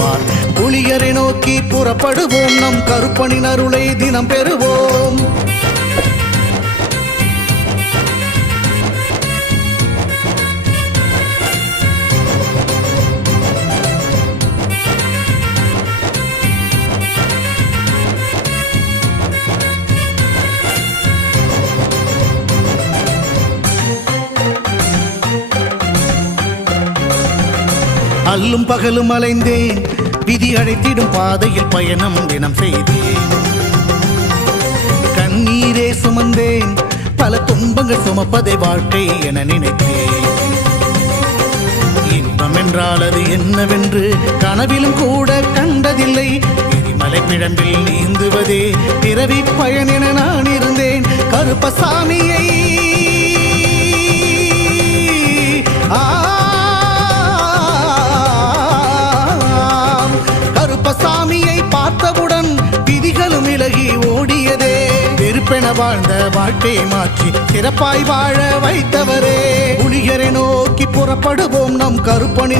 தருவார். புலியரை நோக்கி புறப்படுவோம், நம் கருப்பனின் அருளை தினம் பெறுவோம். அல்லும் பகலும் அலைந்தேன், விதி அழைத்திடும் பாதையில் பயணம் தினம் செய்தேன். கண்ணீரே சுமந்தேன், பல துன்பங்கள் சுமப்பதை வாழ்க்கை என நினைத்தேன். இன்பம் என்றால் அது என்னவென்று கனவிலும் கூட கண்டதில்லை. எரிமலை பிழம்பில் நீந்துவதே பிறவி பயன் என நான் இருந்தேன். கருப்பசாமியை கருப்பசாமியை பார்த்தவுடன் விதிகளும் விலகி ஓடியதே. வெறுப்பென வாழ்ந்த வாழ்க்கையை மாற்றி சிறப்பாய் வாழ வைத்தவரே. புலியரை நோக்கி புறப்படுவோம், நம் கருப்பனின்